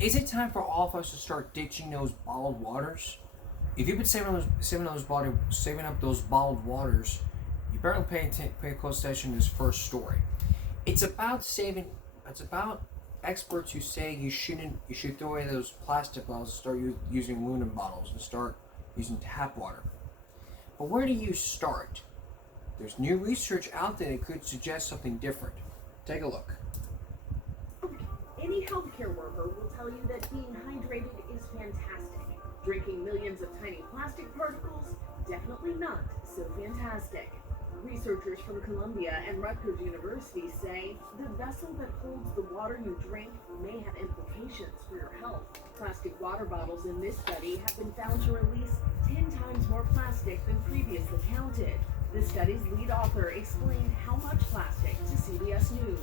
Is it time for all of us to start ditching those bottled waters? If you've been saving up those bottled waters, you better pay close attention to this first story. It's about saving. It's about experts who say you should throw away those plastic bottles and start using aluminum bottles and start using tap water. But where do you start? There's new research out there that could suggest something different. Take a look. Any healthcare worker will tell you that being hydrated is fantastic. Drinking millions of tiny plastic particles, definitely not so fantastic. Researchers from Columbia and Rutgers University say the vessel that holds the water you drink may have implications for your health. Plastic water bottles in this study have been found to release 10 times more plastic than previously counted. The study's lead author explained how much plastic to CBS News.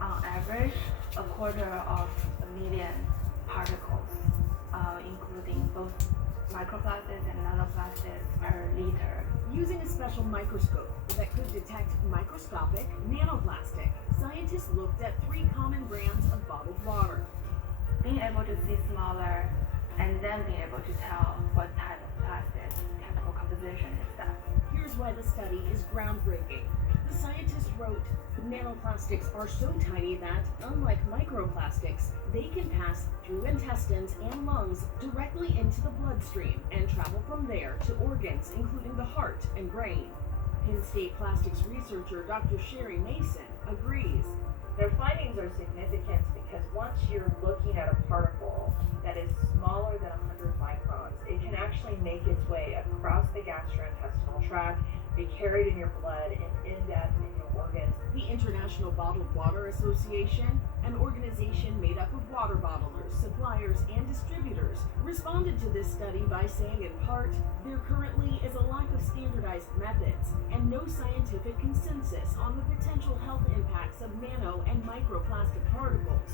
On average, a quarter of a million particles, including both microplastics and nanoplastics per liter. Using a special microscope that could detect microscopic nanoplastic, scientists looked at 3 common brands of bottled water. Being able to see smaller and then being able to tell what type of plastic chemical composition is that. Here's why the study is groundbreaking. The scientists wrote, nanoplastics are so tiny that, unlike microplastics, they can pass through intestines and lungs directly into the bloodstream and travel from there to organs including the heart and brain. Penn State plastics researcher Dr. Sherry Mason agrees. Their findings are significant because once you're looking at a particle that is smaller than 100 microns, it can actually make its way across the gastrointestinal tract, be carried in your blood, and end up in your organs. The International Bottled Water Association, an organization made up of water bottlers, suppliers, and distributors, responded to this study by saying in part, there currently is a lack of standardized methods and no scientific consensus on the potential health impacts of nano and microplastic particles.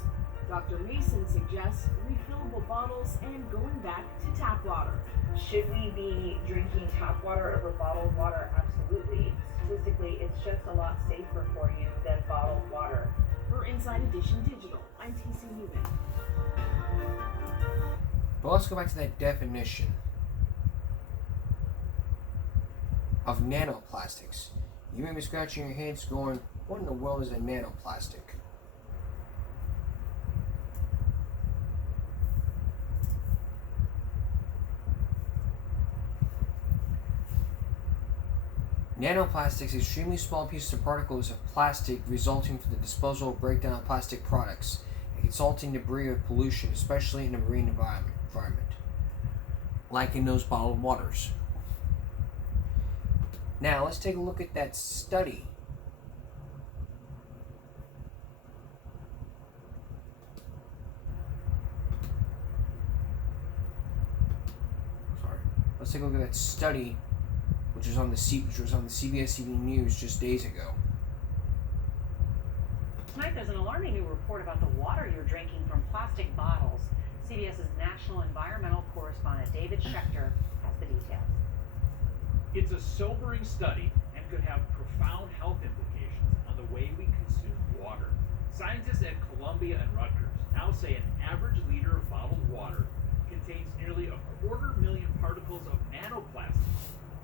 Dr. Mason suggests refillable bottles and going back to tap water. Should we be drinking tap water over bottled water? Absolutely. Statistically, it's just a lot safer for you than bottled water. For Inside Edition Digital, I'm TC Newman. But let's go back to that definition of nanoplastics. You may be scratching your heads going, what in the world is a nanoplastic? Nanoplastics are extremely small pieces of particles of plastic resulting from the disposal or breakdown of plastic products and resulting debris of pollution, especially in the marine environment, like in those bottled waters. Now, let's take a look at that study. Let's take a look at that study which was on the CBS TV News just days ago. Tonight there's an alarming new report about the water you're drinking from plastic bottles. CBS's national environmental correspondent David Schechter has the details. It's a sobering study and could have profound health implications on the way we consume water. Scientists at Columbia and Rutgers now say an average liter of bottled water contains nearly 250,000 particles of nanoplastics,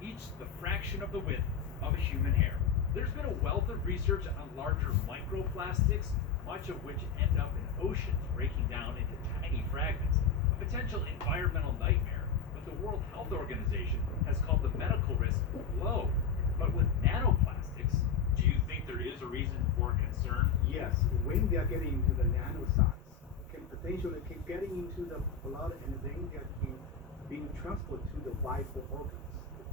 each the fraction of the width of a human hair. There's been a wealth of research on larger microplastics, much of which end up in oceans breaking down into tiny fragments, a potential environmental nightmare. But the World Health Organization has called the medical risk low. But with nanoplastics, do you think there is a reason for concern? Yes, when they are getting into the nano size, can potentially keep getting into the blood and then being transported to the vital organs.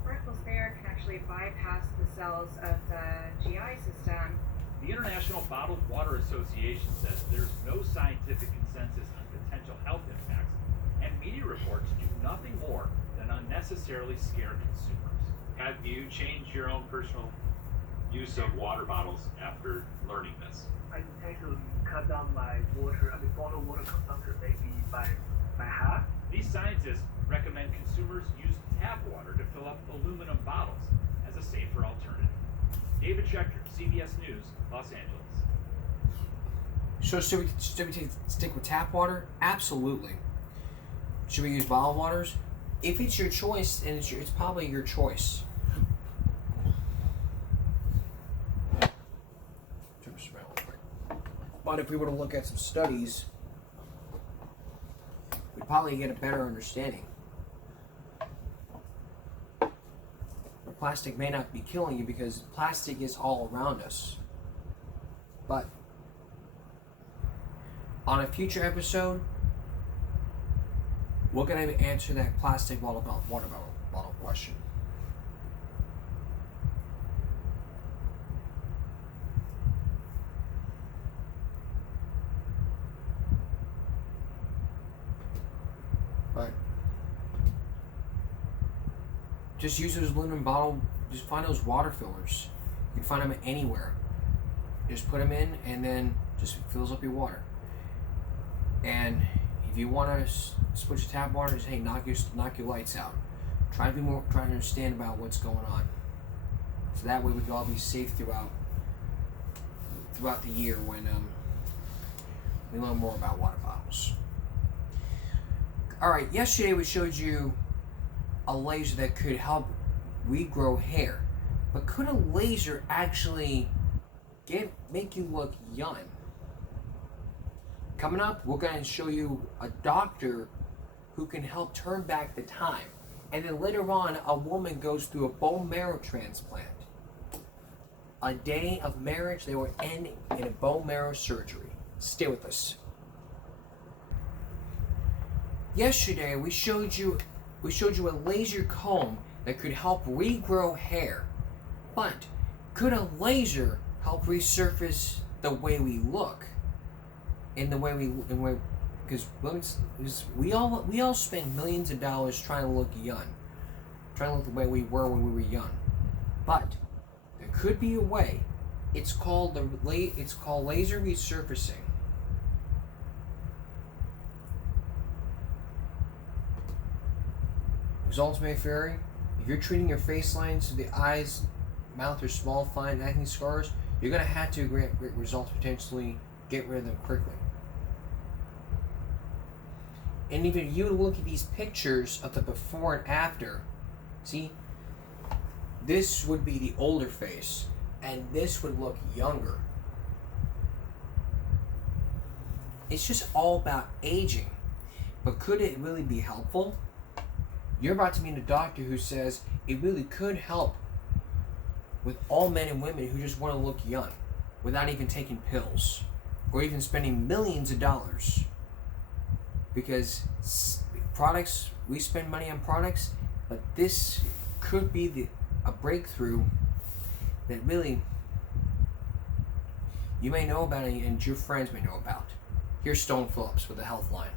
Particles there can actually bypass the cells of the GI system. The International Bottled Water Association says there's no scientific consensus on potential health impacts, and media reports do nothing more than unnecessarily scare consumers. Have you changed your own personal use of water bottles after learning this? I tend to cut down my bottled water consumption maybe by half. These scientists recommend consumers use tap water to fill up aluminum bottles as a safer alternative. David Schechter, CBS News, Los Angeles. So should we stick with tap water? Absolutely. Should we use bottled waters? If it's your choice, and it's probably your choice. But if we were to look at some studies, we'd probably get a better understanding. Plastic may not be killing you because plastic is all around us. But on a future episode, we're going to answer that plastic water bottle question. But just use those aluminum bottle. Just find those water fillers. You can find them anywhere. Just put them in, and then just fills up your water. And if you want to switch to tap water, just hey, knock your lights out. Try to understand about what's going on. So that way we can all be safe throughout the year when we learn more about water bottles. All right, yesterday we showed you a laser that could help regrow hair, but could a laser actually make you look young? Coming up, we're going to show you a doctor who can help turn back the time, and then later on, a woman goes through a bone marrow transplant. A day of marriage, they will end in a bone marrow surgery. Stay with us. Yesterday, we showed you a laser comb that could help regrow hair. But could a laser help resurface the way we look? Because we all spend millions of dollars trying to look young, trying to look the way we were when we were young. But there could be a way. It's called laser resurfacing. Results may vary. If you're treating your face lines, the eyes, mouth, or small, fine acne scars, you're going to have to get results, potentially get rid of them quickly. And even you look at these pictures of the before and after, see, this would be the older face, and this would look younger. It's just all about aging. But could it really be helpful? You're about to meet a doctor who says it really could help with all men and women who just want to look young without even taking pills or even spending millions of dollars. Because products, we spend money on products, but this could be a breakthrough that really you may know about and your friends may know about. Here's Stone Phillips with the Health Line.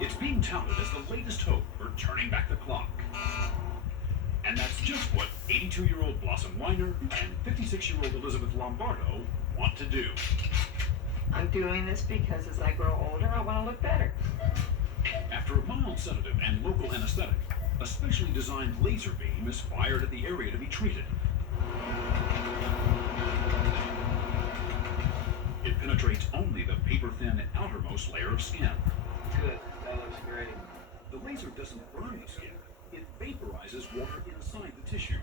It's being touted as the latest hope for turning back the clock. And that's just what 82-year-old Blossom Weiner and 56-year-old Elizabeth Lombardo want to do. I'm doing this because as I grow older, I want to look better. After a mild sedative and local anesthetic, a specially designed laser beam is fired at the area to be treated. It penetrates only the paper-thin outermost layer of skin. Good, that looks great. The laser doesn't burn the skin. It vaporizes water inside the tissue,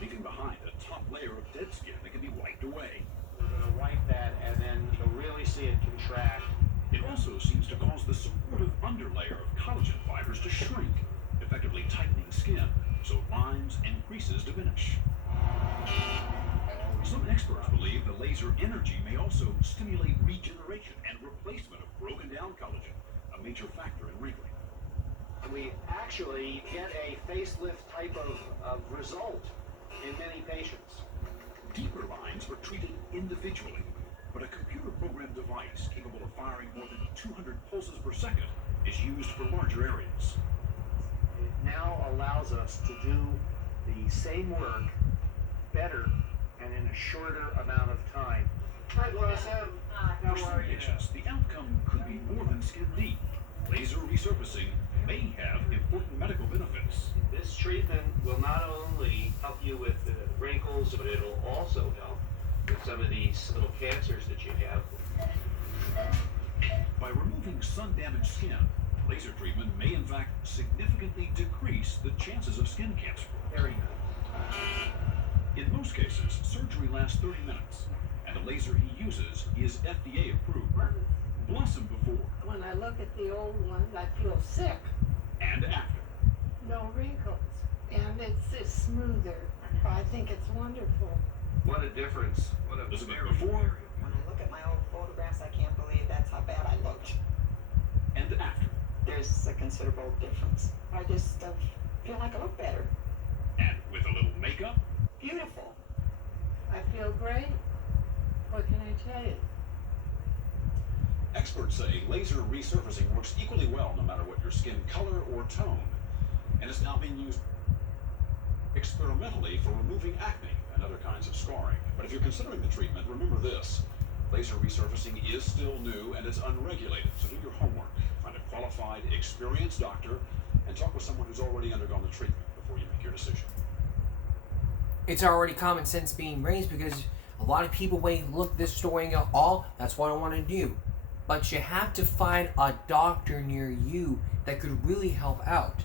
leaving behind a top layer of dead skin that can be wiped away. We're going to wipe that, and then you'll really see it contract. It also seems to cause the supportive underlayer of collagen fibers to shrink, effectively tightening skin, so lines and creases diminish. Some experts believe the laser energy may also stimulate regeneration and replacement of broken down collagen, a major factor in wrinkling. We actually get a facelift type of result in many patients. Deeper lines are treated individually, but a computer-programmed device capable of firing more than 200 pulses per second is used for larger areas. It now allows us to do the same work better and in a shorter amount of time. Hi, Blossom. For some patients, the outcome could be more than skin deep. laser resurfacing may have important medical benefits. This treatment will not only help you with the wrinkles, but it'll also help with some of these little cancers that you have. By removing sun-damaged skin, laser treatment may in fact significantly decrease the chances of skin cancer. Very nice. In most cases, surgery lasts 30 minutes, and the laser he uses is FDA approved. Blossom before When I look at the old ones, I feel sick. and after. No wrinkles. And it's smoother. I think it's wonderful. What a difference. What a Elizabeth very, before When I look at my old photographs, I can't believe that's how bad I looked. and after. There's a considerable difference. I just feel like I look better. And with a little makeup, Beautiful. I feel great. What can I tell you? experts say laser resurfacing works equally well no matter what your skin color or tone, and is now being used experimentally for removing acne and other kinds of scarring. But if you're considering the treatment, remember this: laser resurfacing is still new and it's unregulated, so do your homework. Find a qualified, experienced doctor and talk with someone who's already undergone the treatment before you make your decision. It's already common sense being raised, because a lot of people may look this story and go, oh, that's what I want to do. But you have to find a doctor near you that could really help out.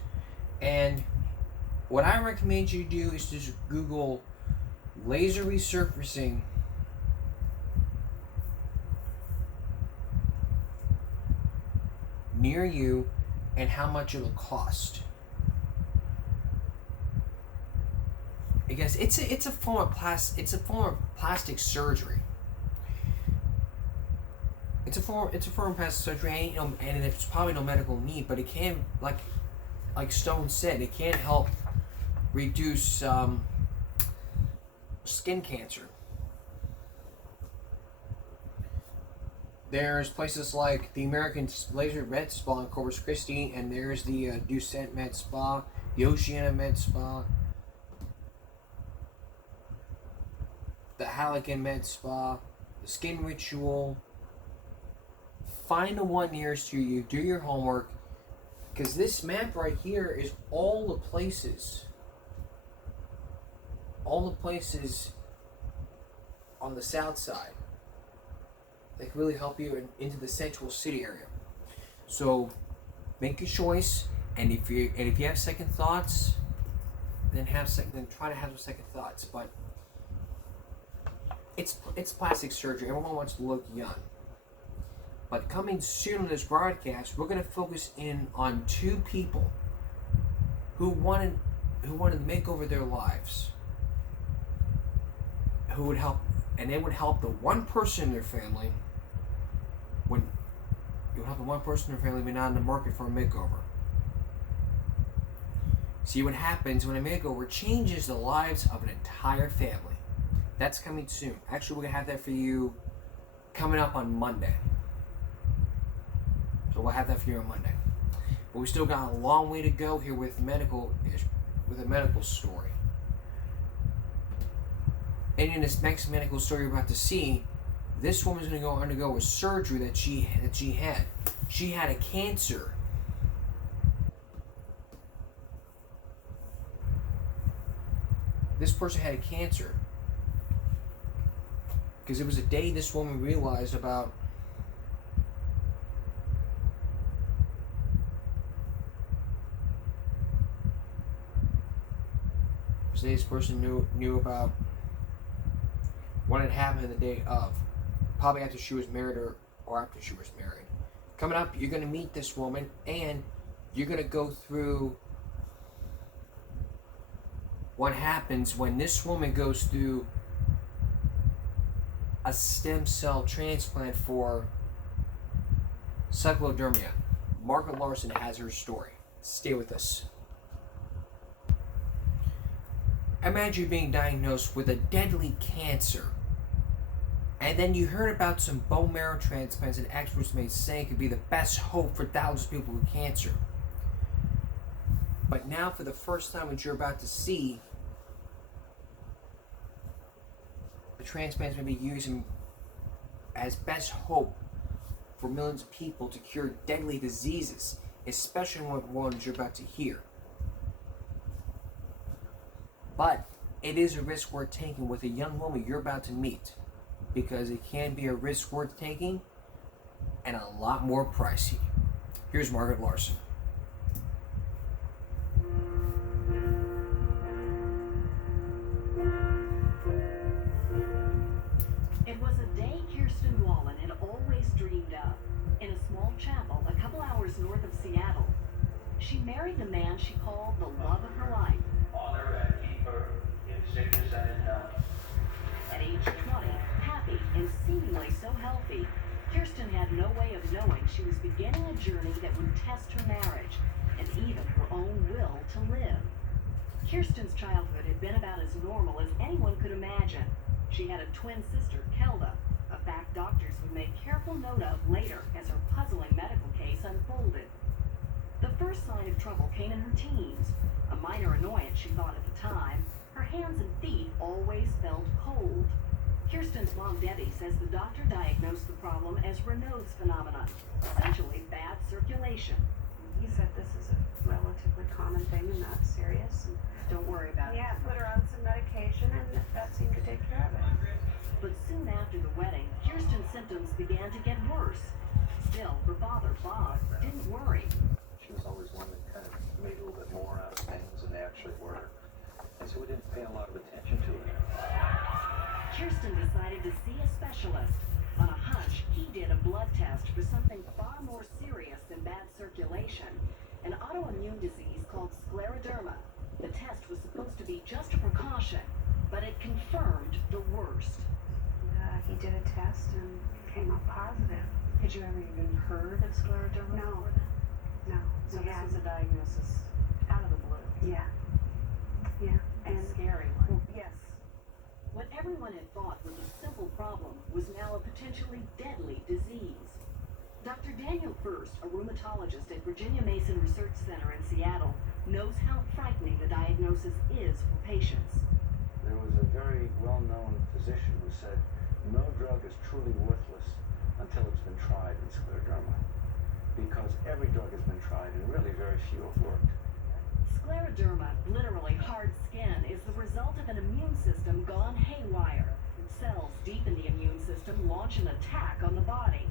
And what I recommend you do is just Google laser resurfacing near you and how much it'll cost. Because it's a form of plastic surgery. It's a form of plastic surgery, and it's probably no medical need, but it can, like Stone said, it can help reduce skin cancer. There's places like the American Laser Med Spa in Corpus Christi, and there's the Ducent Med Spa, the Oceana Med Spa, the Halligan Med Spa, the Skin Ritual. Find the one nearest to you, do your homework, because this map right here is all the places on the south side that can really help you into the central city area. So make a choice, and if you have second thoughts, then try to have some second thoughts. But it's plastic surgery. Everyone wants to look young. But coming soon on this broadcast, we're going to focus in on two people who wanted to make over their lives, who would help, and they would help the one person in their family when you help the one person in their family be not in the market for a makeover. See what happens when a makeover changes the lives of an entire family. That's coming soon. Actually, we're going to have that for you coming up on Monday. So we'll have that for you on Monday. But we still got a long way to go here with a medical story. And in this next medical story you're about to see, this woman's going to undergo a surgery that she had. She had a cancer. This person had a cancer because it was a day this woman realized about this person knew about what had happened the day of, probably after she was married or after she was married. Coming up, you're going to meet this woman, and you're going to go through what happens when this woman goes through a stem cell transplant for cyclodermia. Margaret Larson has her story. Stay with us. Imagine being diagnosed with a deadly cancer, and then you heard about some bone marrow transplants that experts may say could be the best hope for thousands of people with cancer. But now, for the first time, what you're about to see, the transplants may be used as best hope for millions of people to cure deadly diseases, especially ones you're about to hear. But it is a risk worth taking with a young woman you're about to meet, because it can be a risk worth taking and a lot more pricey. Here's Margaret Larson. It was a day Kirsten Wallen had always dreamed of, in a small chapel a couple hours north of Seattle. She married the man she called the love of her life. Honor and keep her in sickness and in health. At age 20, happy and seemingly so healthy, Kirsten had no way of knowing she was beginning a journey that would test her marriage and even her own will to live. Kirsten's childhood had been about as normal as anyone could imagine. She had a twin sister, Kelda, a fact doctors would make careful note of later as her puzzling medical case unfolded. The first sign of trouble came in her teens. A minor annoyance, she thought at the time. Her hands and feet always felt cold. Kirsten's mom, Debbie, says the doctor diagnosed the problem as Raynaud's phenomenon, essentially bad circulation. He said this is a relatively common thing and not serious. And don't worry about it. Yeah, put her on some medication and that seemed to take care of it. But soon after the wedding, Kirsten's symptoms began to get worse. Still, her father, Bob, didn't worry. She was always one that kind of made a little bit more out of things than they actually were. And so we didn't pay a lot of attention to it. Kirsten decided to see a specialist. On a hunch, he did a blood test for something far more serious than bad circulation, an autoimmune disease called scleroderma. The test was supposed to be just a precaution, but it confirmed the worst. He did a test and came up positive. Had you ever even heard of scleroderma before that? No. So this was a diagnosis out of the blue. Yeah. Yeah. And a scary one. Yes. What everyone had thought was a simple problem was now a potentially deadly disease. Dr. Daniel First, a rheumatologist at Virginia Mason Research Center in Seattle, knows how frightening the diagnosis is for patients. There was a very well-known physician who said, no drug is truly worthless until it's been tried in scleroderma. Because every drug has been tried and really very few have worked. Scleroderma, literally hard skin, is the result of an immune system gone haywire. Cells deep in the immune system launch an attack on the body.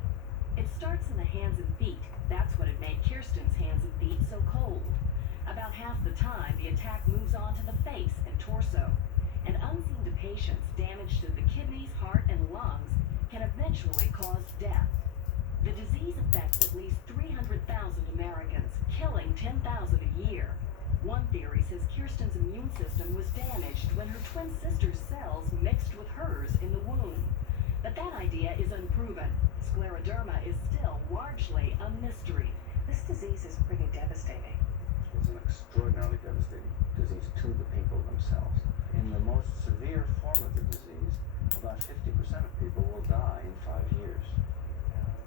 It starts in the hands and feet. That's what had made Kirsten's hands and feet so cold. About half the time, the attack moves on to the face and torso. And unseen to patients, damage to the kidneys, heart, and lungs can eventually cause death. The disease affects at least 300,000 Americans, killing 10,000 a year. One theory says Kirsten's immune system was damaged when her twin sister's cells mixed with hers in the womb. But that idea is unproven. Scleroderma is still largely a mystery. This disease is pretty devastating. It's an extraordinarily devastating disease to the people themselves. In the most severe form of the disease, about 50% of people will die in 5 years.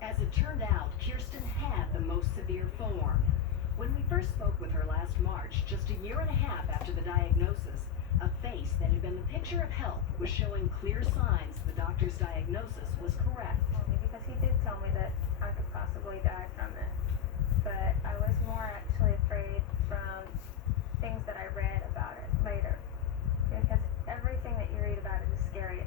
As it turned out, Kirsten had the most severe form. When we first spoke with her last March, just a year and a half after the diagnosis, a face that had been the picture of health was showing clear signs the doctor's diagnosis was correct. Because he did tell me that I could possibly die from it. But I was more actually afraid from things that I read about it later. Because everything that you read about it is scary.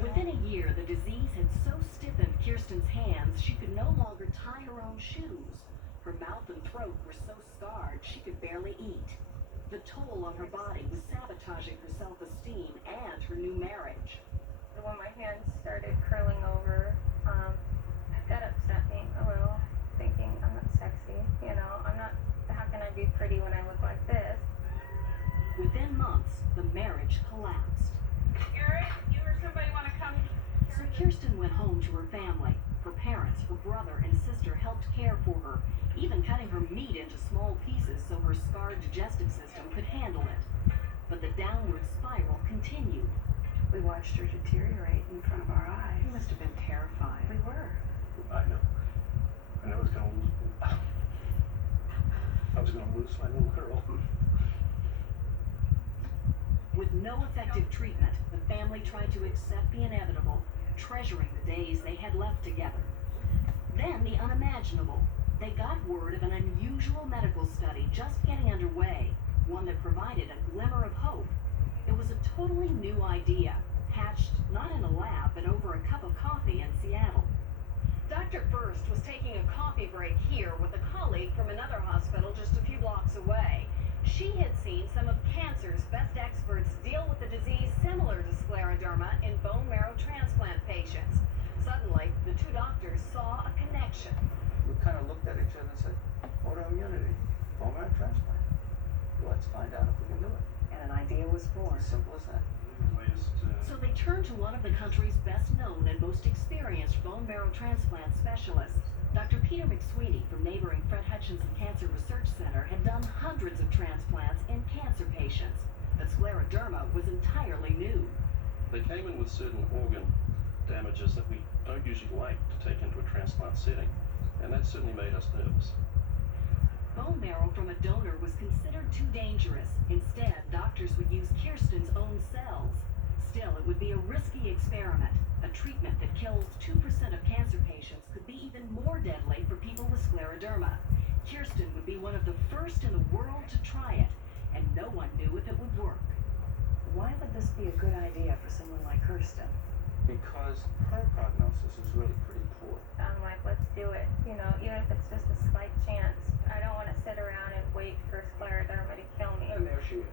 Within a year, the disease had so stiffened Kirsten's hands she could no longer tie her own shoes. Her mouth and throat were so scarred she could barely eat. The toll on her body was sabotaging her self-esteem and her new marriage. When my hands started curling over, that upset me a little, thinking I'm not sexy, you know, how can I be pretty when I look like this? Within months, the marriage collapsed. Eric, you or somebody want to come? So Kirsten went home to her family. Her parents, her brother, and sister helped care for her, even cutting her meat into small pieces so her scarred digestive system could handle it. But the downward spiral continued. We watched her deteriorate in front of our eyes. You must have been terrified. We were. I know. And I was going to lose my little girl. With no effective treatment, the family tried to accept the inevitable, treasuring the days they had left together. Then the unimaginable. They got word of an unusual medical study just getting underway, one that provided a glimmer of hope. It was a totally new idea, hatched not in a lab, but over a cup of coffee in Seattle. Dr. First was taking a coffee break here with a colleague from another hospital just a few blocks away. She had seen some of cancer's best experts deal with a disease similar to scleroderma in bone marrow transplant patients. Suddenly, the two doctors saw a connection. We kind of looked at each other and said, autoimmunity, bone marrow transplant. Let's find out if we can do it. And an idea was born. As simple as that. So they turned to one of the country's best known and most experienced bone marrow transplant specialists. Dr. Peter McSweeney from neighboring Fred Hutchinson Cancer Research Center had done hundreds of transplants in cancer patients, but scleroderma was entirely new. They came in with certain organ damages that we don't usually like to take into a transplant setting, and that certainly made us nervous. Bone marrow from a donor was considered too dangerous. Instead, doctors would use Kirsten's own cells. Still, it would be a risky experiment. A treatment that kills 2% of cancer patients could be even more deadly for people with scleroderma. Kirsten would be one of the first in the world to try it, and no one knew if it would work. Why would this be a good idea for someone like Kirsten? Because her prognosis is really pretty poor. I'm like, let's do it. You know, even if it's just a slight chance. I don't want to sit around and wait for scleroderma to kill me. And there she is.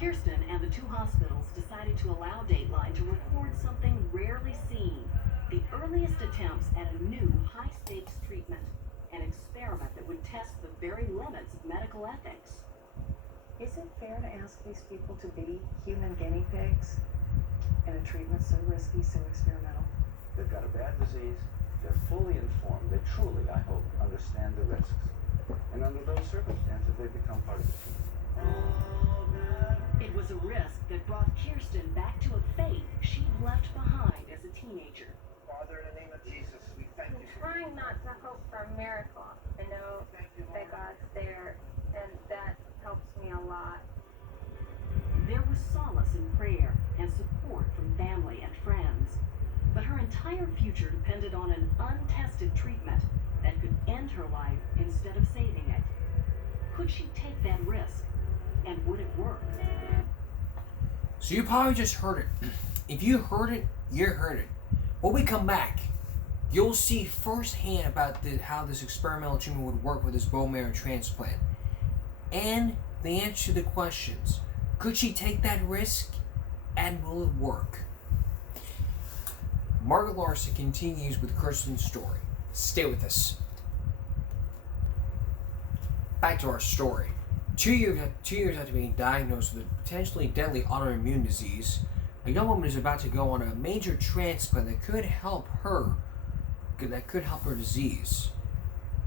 Kirsten and the two hospitals decided to allow Dateline to record something rarely seen. The earliest attempts at a new high-stakes treatment. An experiment that would test the very limits of medical ethics. Is it fair to ask these people to be human guinea pigs in a treatment so risky, so experimental? They've got a bad disease, they're fully informed, they truly, I hope, understand the risks. And under those circumstances, they become part of the team. It was a risk that brought Kirsten back to a faith she'd left behind as a teenager. Father, in the name of Jesus, we thank you. I'm trying not to hope for a miracle. I know that God's there, and that helps me a lot. There was solace in prayer and support from family and friends. But her entire future depended on an untested treatment that could end her life instead of saving it. Could she take that risk? And would it work? So you probably just heard it. If you heard it, you heard it. When we come back, you'll see firsthand about how this experimental treatment would work with this bone marrow transplant. And the answer to the questions. Could she take that risk? And will it work? Margaret Larson continues with Kirsten's story. Stay with us. Back to our story. 2 years after being diagnosed with a potentially deadly autoimmune disease, a young woman is about to go on a major transplant that could help her disease.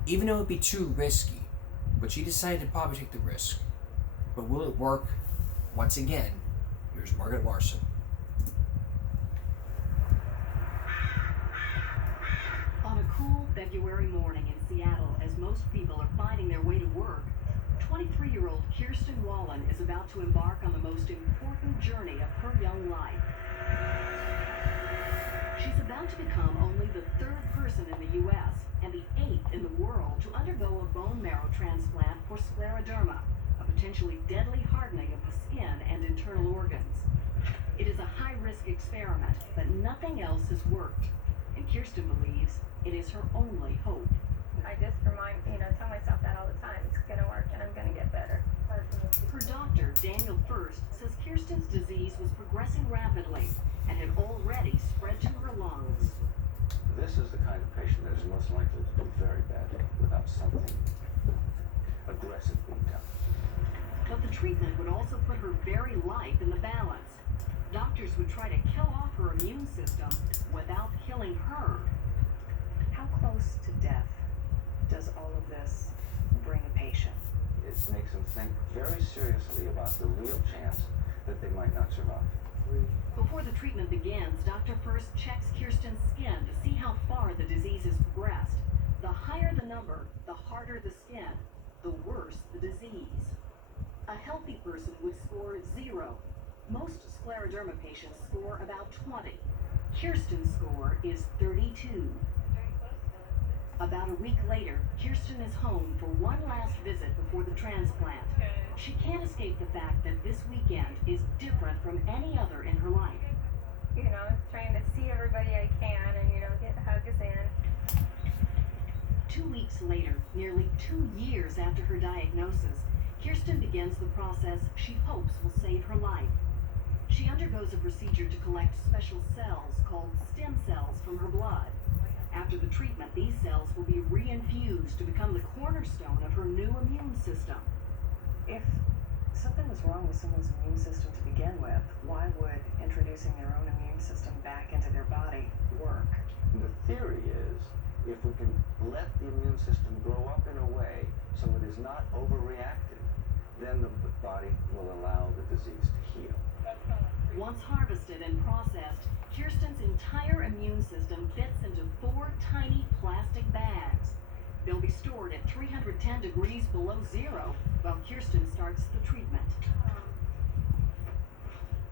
Even though it would be too risky, but she decided to probably take the risk. But will it work? Once again, here's Margaret Larson. On a cool February morning in Seattle, as most people are finding their way to work, 23-year-old Kirsten Wallen is about to embark on the most important journey of her young life. She's about to become only the third person in the U.S. and the 8th in the world to undergo a bone marrow transplant for scleroderma, a potentially deadly hardening of the skin and internal organs. It is a high-risk experiment, but nothing else has worked, and Kirsten believes it is her only hope. I just tell myself that all the time. It's gonna work and I'm gonna get better. Her doctor, Daniel First, says Kirsten's disease was progressing rapidly and had already spread to her lungs. This is the kind of patient that is most likely to do very badly without something aggressive being done. But the treatment would also put her very life in the balance. Doctors would try to kill off her immune system without killing her. How close to death does all of this bring a patient? It makes them think very seriously about the real chance that they might not survive. Before the treatment begins, Dr. First checks Kirsten's skin to see how far the disease has progressed. The higher the number, the harder the skin, the worse the disease. A healthy person would score 0. Most scleroderma patients score about 20. Kirsten's score is 32. About a week later, Kirsten is home for one last visit before the transplant. She can't escape the fact that this weekend is different from any other in her life. You know, trying to see everybody I can and, you know, get hugs in. 2 weeks later, nearly 2 years after her diagnosis, Kirsten begins the process she hopes will save her life. She undergoes a procedure to collect special cells called stem cells from her blood. After the treatment, these cells will be reinfused to become the cornerstone of her new immune system. If something was wrong with someone's immune system to begin with, why would introducing their own immune system back into their body work? The theory is, if we can let the immune system grow up in a way so it is not overreactive, then the body will allow the disease to heal. Once harvested and processed, Kirsten's entire immune system fits into 4 tiny plastic bags. They'll be stored at 310 degrees below zero while Kirsten starts the treatment.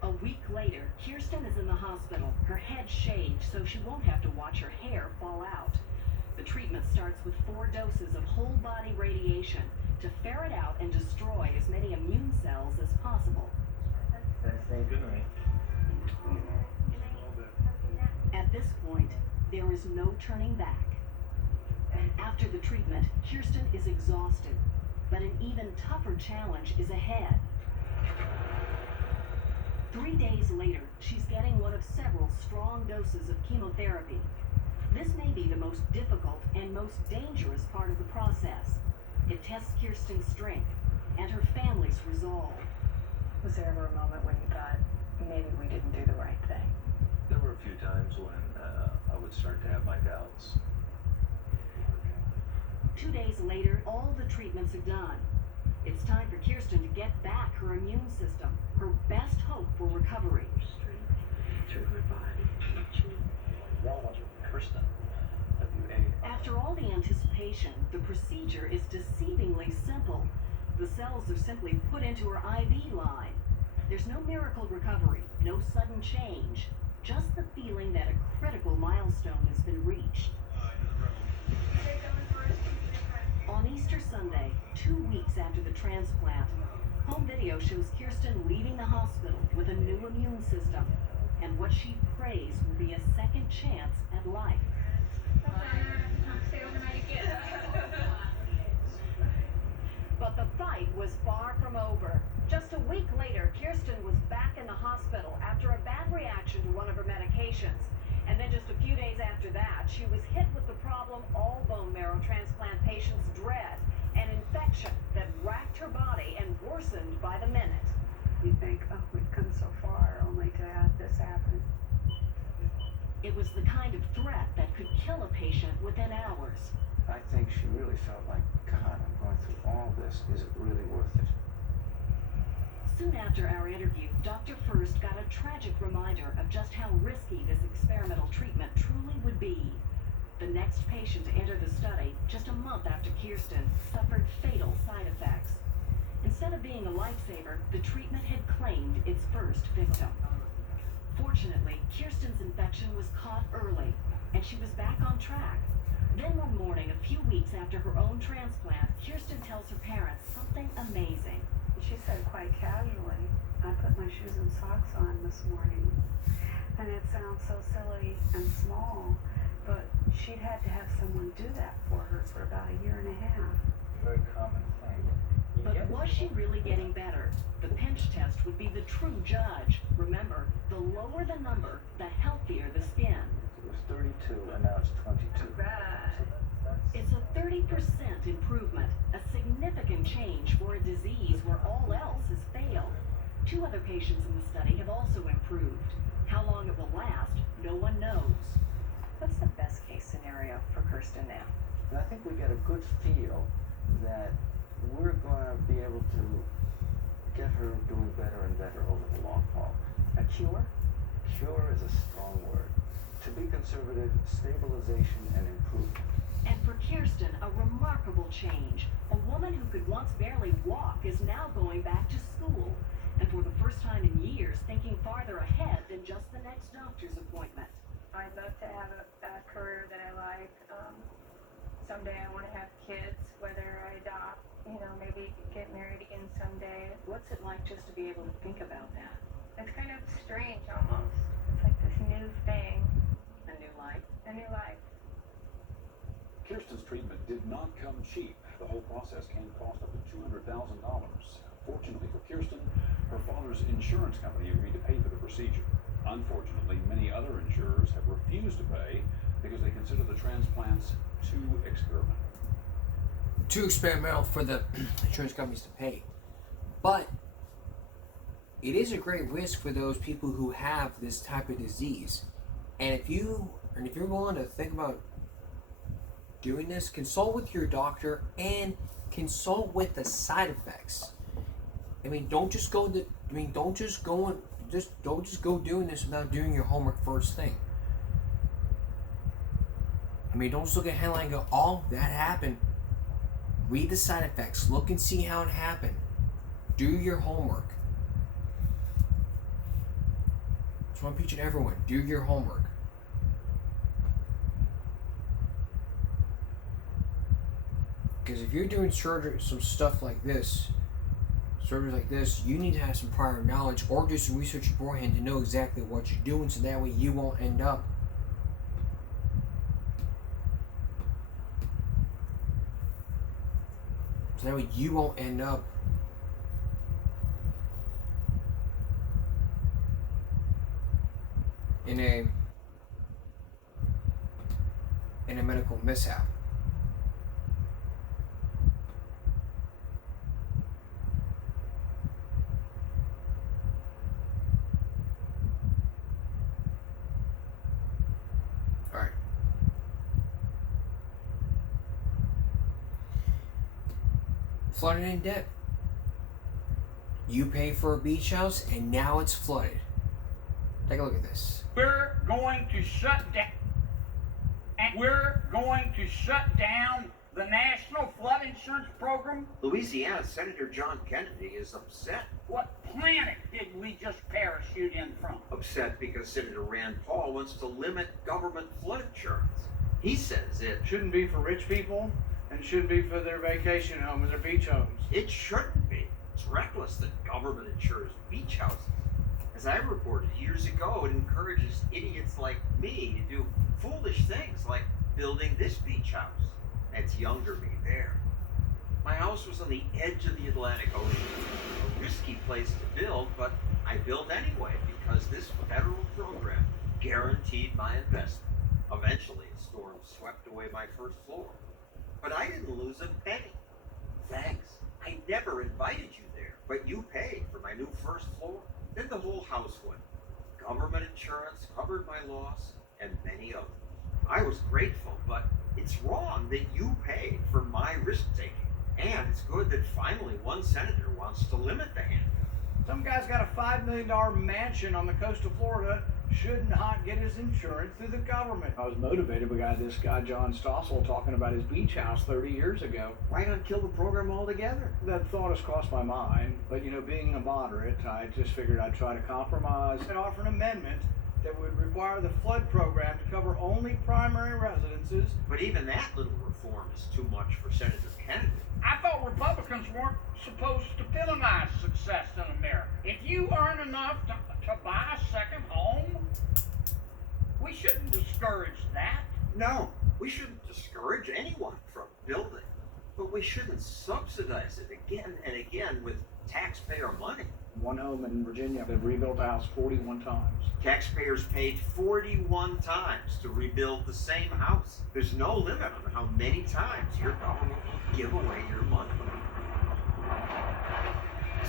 A week later, Kirsten is in the hospital, her head shaved so she won't have to watch her hair fall out. The treatment starts with 4 doses of whole-body radiation to ferret out and destroy as many immune cells as possible. Good night. At this point, there is no turning back. After the treatment, Kirsten is exhausted, but an even tougher challenge is ahead. 3 days later, she's getting one of several strong doses of chemotherapy. This may be the most difficult and most dangerous part of the process. It tests Kirsten's strength and her family's resolve. Was there ever a moment when you thought, maybe we didn't do the right thing? There were a few times when I would start to have my doubts. 2 days later, all the treatments are done. It's time for Kirsten to get back her immune system, her best hope for recovery. Through her body. Kirsten, After all the anticipation, the procedure is deceivingly simple. The cells are simply put into her IV line. There's no miracle recovery, no sudden change, just the feeling that a critical milestone has been reached. On Easter Sunday, 2 weeks after the transplant, home video shows Kirsten leaving the hospital with a new immune system and what she prays will be a second chance at life. But the fight was far from over. Just a week later, Kirsten was back in the hospital after a bad reaction to one of her medications. And then just a few days after that, she was hit with the problem all bone marrow transplant patients dread, an infection that racked her body and worsened by the minute. You think, oh, we've come so far only to have this happen. It was the kind of threat that could kill a patient within hours. I think she really felt like, God, I'm going through all this. Is it really worth it? Soon after our interview, Dr. First got a tragic reminder of just how risky this experimental treatment truly would be. The next patient to enter the study, just a month after Kirsten, suffered fatal side effects. Instead of being a lifesaver, the treatment had claimed its first victim. Fortunately, Kirsten's infection was caught early, and she was back on track. Then one morning, a few weeks after her own transplant, Kirsten tells her parents something amazing. She said quite casually, I put my shoes and socks on this morning. And it sounds so silly and small, but she'd had to have someone do that for her for about a year and a half. Very common thing. But was she really getting better? The pinch test would be the true judge. Remember, the lower the number, the healthier the skin. It was 32 and now it's 22. It's a 30% improvement, a significant change for a disease where all else has failed. 2 other patients in the study have also improved. How long it will last, no one knows. What's the best case scenario for Kirsten now? And I think we get a good feel that we're going to be able to get her doing better and better over the long haul. A cure? Cure is a strong word. To be conservative, stabilization and improvement. And for Kirsten, a remarkable change. A woman who could once barely walk is now going back to school. And for the first time in years, thinking farther ahead than just the next doctor's appointment. I'd love to have a career that I like. someday I want to have kids, whether I adopt, you know, maybe get married again someday. What's it like just to be able to think about that? It's kind of strange almost. It's like this new thing. A new life? A new life. Kirsten's treatment did not come cheap. The whole process can cost up to $200,000. Fortunately for Kirsten, her father's insurance company agreed to pay for the procedure. Unfortunately, many other insurers have refused to pay because they consider the transplants too experimental. Too experimental for the insurance companies to pay. But it is a great risk for those people who have this type of disease. And if you're willing to think about doing this, consult with your doctor and consult with the side effects. I mean, don't just go doing this without doing your homework first thing. I mean, don't just look at a headline and go, oh, that happened. Read the side effects. Look and see how it happened. Do your homework. That's what I'm teaching everyone. Do your homework. Because if you're doing surgery, some stuff like this, surgery like this, you need to have some prior knowledge or do some research beforehand to know exactly what you're doing, so that way you won't end up in a medical mishap. Alright. Flooded in debt. You pay for a beach house and now it's flooded. Take a look at this. We're going to shut down. We're going to shut down the National Flood Insurance Program. Louisiana Senator John Kennedy is upset. What planet did we just parachute in from? Upset because Senator Rand Paul wants to limit government flood insurance. He says it Shouldn't be for rich people and shouldn't be for their vacation homes, their beach homes. It shouldn't be. It's reckless that government insures beach houses. As I reported years ago, it encourages idiots like me to do foolish things like building this beach house. That's younger me there. My house was on the edge of the Atlantic Ocean. A risky place to build, but I built anyway because this federal program guaranteed my investment. Eventually, a storm swept away my first floor. But I didn't lose a penny. Thanks. I never invited you there, but you paid for my new first floor. Then the whole house went. Government insurance covered my loss, and many others. I was grateful, but it's wrong that you paid for my risk-taking. And it's good that finally one senator wants to limit the handout. Some guy's got a $5 million mansion on the coast of Florida, should not get his insurance through the government. I was motivated by this guy, John Stossel, talking about his beach house 30 years ago. Why not kill the program altogether? That thought has crossed my mind, but being a moderate, I just figured I'd try to compromise and offer an amendment that would require the flood program to cover only primary residences. But even that little reform is too much for Senator Kennedy. I thought Republicans weren't supposed to penalize success in America. If you earn enough to buy a second home, we shouldn't discourage that. No, we shouldn't discourage anyone from building, but we shouldn't subsidize it again and again with taxpayer money. One home in Virginia, they've rebuilt the house 41 times. Taxpayers paid 41 times to rebuild the same house. There's no limit on how many times your government will give away your money.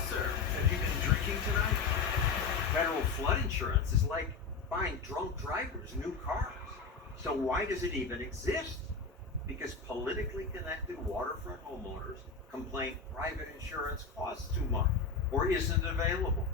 Sir, have you been drinking tonight? Federal flood insurance is like buying drunk drivers new cars. So why does it even exist? Because politically connected waterfront homeowners complain private insurance costs too much or isn't available.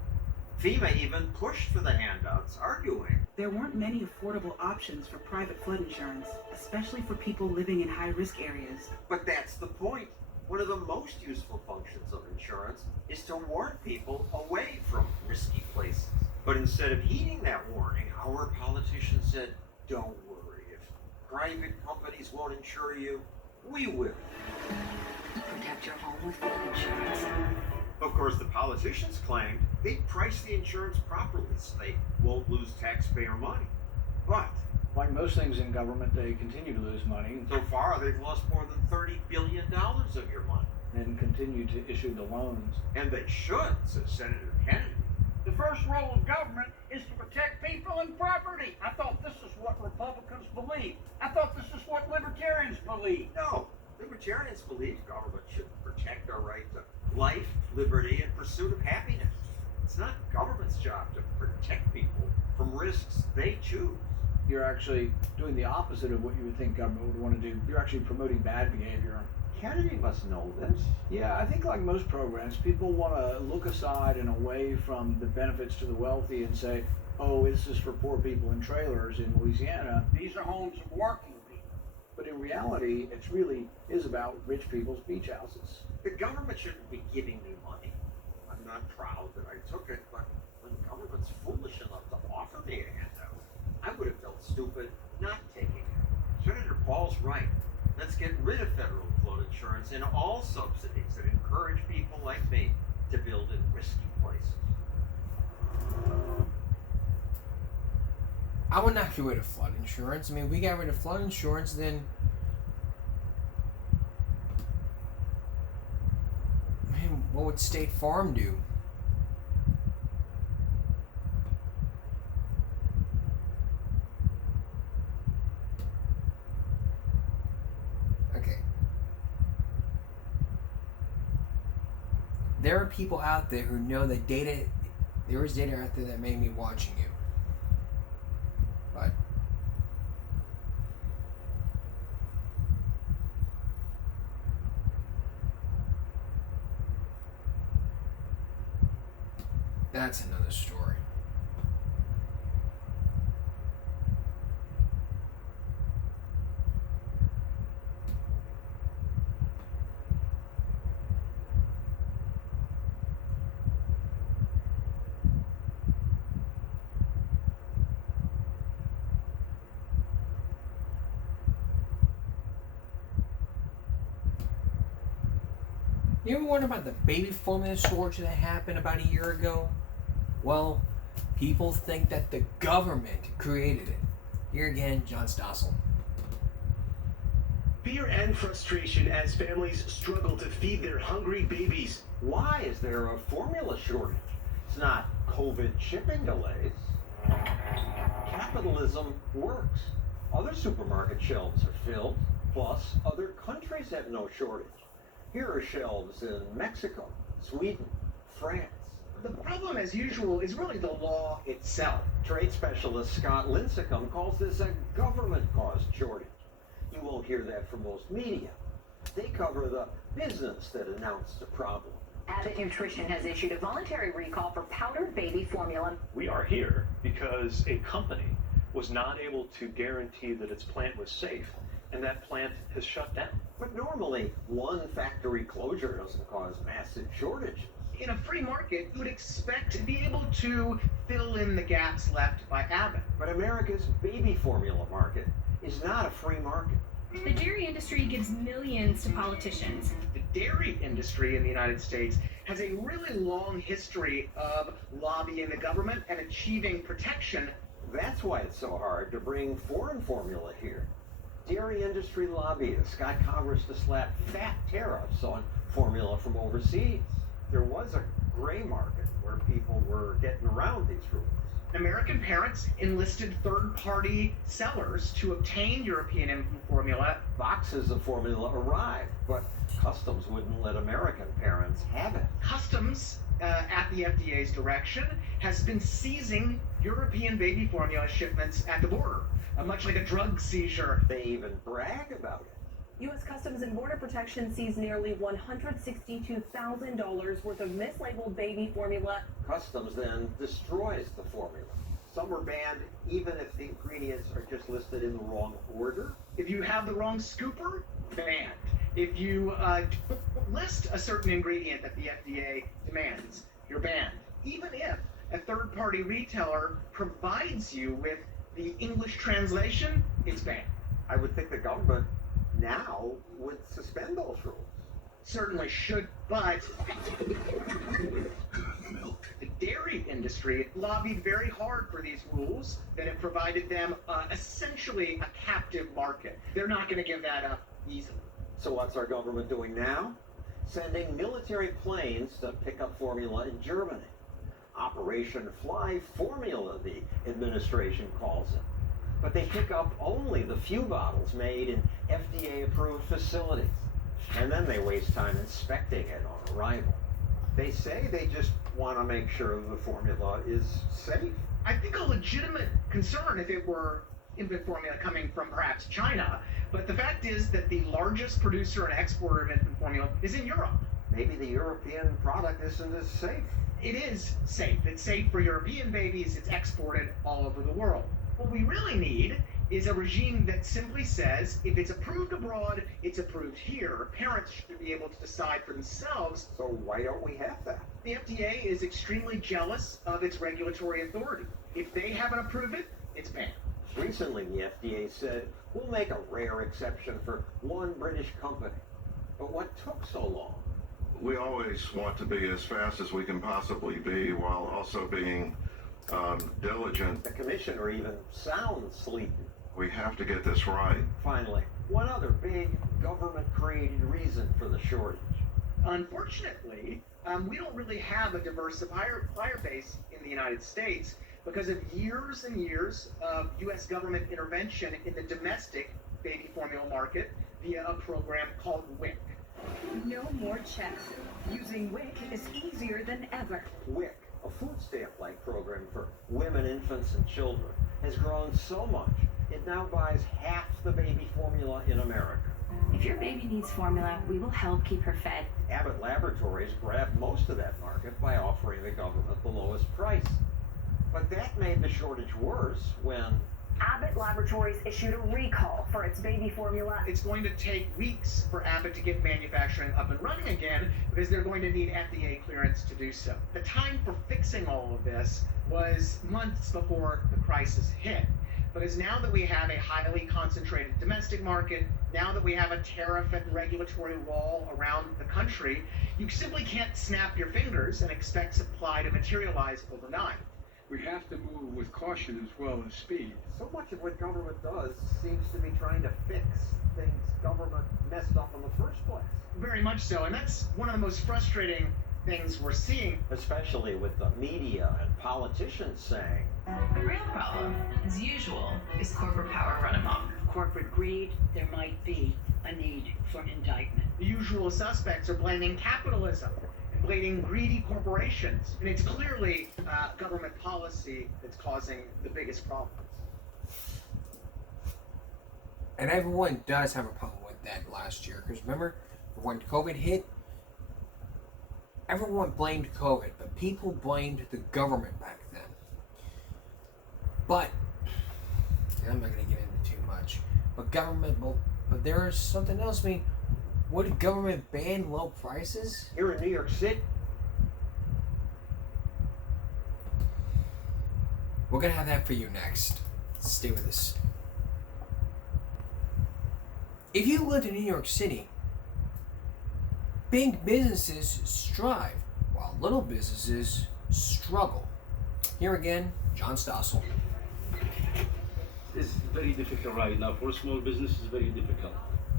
FEMA even pushed for the handouts, arguing there weren't many affordable options for private flood insurance, especially for people living in high-risk areas. But that's the point. One of the most useful functions of insurance is to warn people away from risky places. But instead of heeding that warning, our politicians said, don't worry. If private companies won't insure you, We will. Protect your home with flood insurance. Of course, the politicians claimed they'd price the insurance properly so they won't lose taxpayer money. But like most things in government, they continue to lose money. So far, they've lost more than $30 billion of your money. And continue to issue the loans. And they should, says Senator Kennedy. The first rule of government is to protect people and property. I thought this is what Republicans believe. I thought this is what libertarians believe. No, libertarians believe government should protect our right to life, liberty, and pursuit of happiness. It's not government's job to protect people from risks they choose. You're actually doing the opposite of what you would think government would want to do. You're actually promoting bad behavior. Kennedy must know this. Yeah, I think like most programs, people want to look aside and away from the benefits to the wealthy and say, oh, this is for poor people in trailers in Louisiana. These are homes of working people. But in reality, it really is about rich people's beach houses. The government shouldn't be giving me money. I'm not proud that I took it, but when the government's foolish enough to offer me a handout, I would have felt stupid not taking it. Senator Paul's right. Let's get rid of federal flood insurance and all subsidies that encourage people like me to build in risky places. I would not get rid of flood insurance. I mean, we got rid of flood insurance, then man, what would State Farm do? Okay. There are people out there who know that there is data out there that may be watching you. But that's another story. You ever wonder about the baby formula shortage that happened about a year ago? Well, people think that the government created it. Here again, John Stossel. Fear and frustration as families struggle to feed their hungry babies. Why is there a formula shortage? It's not COVID shipping delays. Capitalism works. Other supermarket shelves are filled, plus other countries have no shortage. Here are shelves in Mexico, Sweden, France. The problem, as usual, is really the law itself. Trade specialist Scott Lincecum calls this a government-caused shortage. You won't hear that from most media. They cover the business that announced the problem. Abbott Nutrition has issued a voluntary recall for powdered baby formula. We are here because a company was not able to guarantee that its plant was safe, and that plant has shut down. But normally, one factory closure doesn't cause massive shortages. In a free market, you would expect to be able to fill in the gaps left by Abbott. But America's baby formula market is not a free market. The dairy industry gives millions to politicians. The dairy industry in the United States has a really long history of lobbying the government and achieving protection. That's why it's so hard to bring foreign formula here. Dairy industry lobbyists got Congress to slap fat tariffs on formula from overseas. There was a gray market where people were getting around these rules. American parents enlisted third-party sellers to obtain European infant formula. Boxes of formula arrived, but Customs wouldn't let American parents have it. Customs, at the FDA's direction, has been seizing European baby formula shipments at the border, much like a drug seizure. They even brag about it. U.S. Customs and Border Protection seized nearly $162,000 worth of mislabeled baby formula. Customs then destroys the formula. Some are banned even if the ingredients are just listed in the wrong order. If you have the wrong scooper, banned. If you list a certain ingredient that the FDA demands, you're banned. Even if a third-party retailer provides you with the English translation, it's banned. I would think the government now would suspend those rules. Certainly should, but the dairy industry lobbied very hard for these rules, that it provided them essentially a captive market. They're not going to give that up easily. So what's our government doing now? Sending military planes to pick up formula in Germany. Operation Fly Formula, the administration calls it. But they pick up only the few bottles made in FDA-approved facilities. And then they waste time inspecting it on arrival. They say they just want to make sure the formula is safe. I think a legitimate concern if it were infant formula coming from perhaps China, but the fact is that the largest producer and exporter of infant formula is in Europe. Maybe the European product isn't as safe. It is safe. It's safe for European babies. It's exported all over the world. What we really need is a regime that simply says, if it's approved abroad, it's approved here. Parents should be able to decide for themselves. So why don't we have that? The FDA is extremely jealous of its regulatory authority. If they haven't approved it, it's banned. Recently, the FDA said, we'll make a rare exception for one British company. But what took so long? We always want to be as fast as we can possibly be while also being diligent. The commissioner even sounds sleepy. We have to get this right. Finally, one other big government-created reason for the shortage. Unfortunately, we don't really have a diverse supplier base in the United States because of years and years of U.S. government intervention in the domestic baby formula market via a program called WIC. No more checks. Using WIC is easier than ever. WIC, a food stamp-like program for women, infants, and children, has grown so much it now buys half the baby formula in America. If your baby needs formula, we will help keep her fed. Abbott Laboratories grabbed most of that market by offering the government the lowest price. But that made the shortage worse when Abbott Laboratories issued a recall for its baby formula. It's going to take weeks for Abbott to get manufacturing up and running again because they're going to need FDA clearance to do so. The time for fixing all of this was months before the crisis hit. Because now that we have a highly concentrated domestic market, now that we have a tariff and regulatory wall around the country, you simply can't snap your fingers and expect supply to materialize overnight. We have to move with caution as well as speed. So much of what government does seems to be trying to fix things government messed up in the first place. Very much so, and that's one of the most frustrating things we're seeing. Especially with the media and politicians saying, the real problem, as usual, is corporate power run amok. Corporate greed, there might be a need for indictment. The usual suspects are blaming capitalism and blaming greedy corporations. And it's clearly government policy that's causing the biggest problems. And everyone does have a problem with that last year. Because remember, when COVID hit, everyone blamed COVID, but people blamed the government back then. But, I'm not going to get into too much, but but there is something else. I mean, would government ban low prices? Here in New York City? We're going to have that for you next. Stay with us. If you live in New York City, big businesses strive, while little businesses struggle. Here again, John Stossel. It's very difficult right now. For small business, it's very difficult.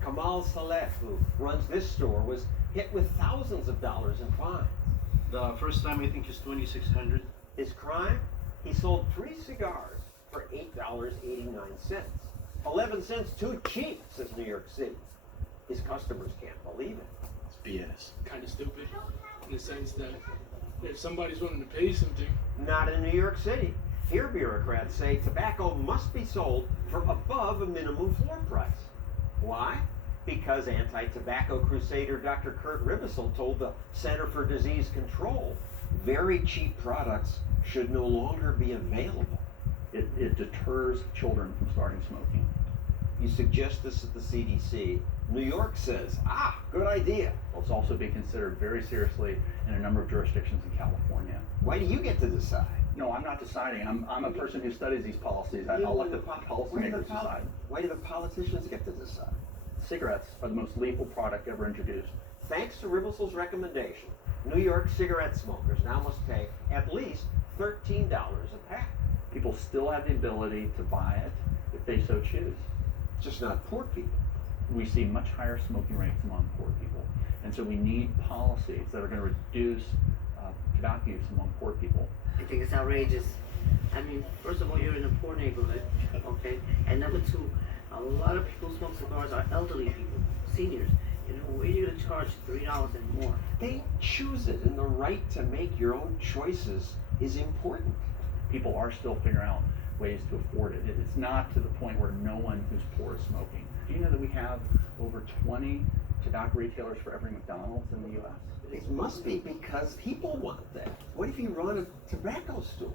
Kamal Saleh, who runs this store, was hit with thousands of dollars in fines. The first time I think is $2,600. His crime? He sold 3 cigars for $8.89. 11 cents too cheap, says New York City. His customers can't believe it. It's BS. Kind of stupid in the sense that if somebody's willing to pay something. Not in New York City. Here bureaucrats say tobacco must be sold for above a minimum floor price. Why? Because anti-tobacco crusader Dr. Kurt Ribisel told the Center for Disease Control very cheap products should no longer be available. It deters children from starting smoking. You suggest this at the CDC. New York says, good idea. Well, it's also being considered very seriously in a number of jurisdictions in California. Why do you get to decide? No, I'm not deciding. I'm a person who studies these policies. I'll let the policymakers decide. Why do the politicians get to decide? cigarettes are the most lethal product ever introduced. Thanks to Rivelsal's recommendation, New York cigarette smokers now must pay at least $13 a pack. People still have the ability to buy it if they so choose. Just not poor people. We see much higher smoking rates among poor people. And so we need policies that are going to reduce tobacco use among poor people. I think it's outrageous. I mean, first of all, you're in a poor neighborhood, okay? And number two, a lot of people who smoke cigars are elderly people, seniors. You know, where are you going to charge $3 and more? They choose it, and the right to make your own choices is important. People are still figuring out ways to afford it. It's not to the point where no one who's poor is smoking. Do you know that we have over 20 tobacco retailers for every McDonald's in the U.S.? It must be because people want that. What if you run a tobacco store?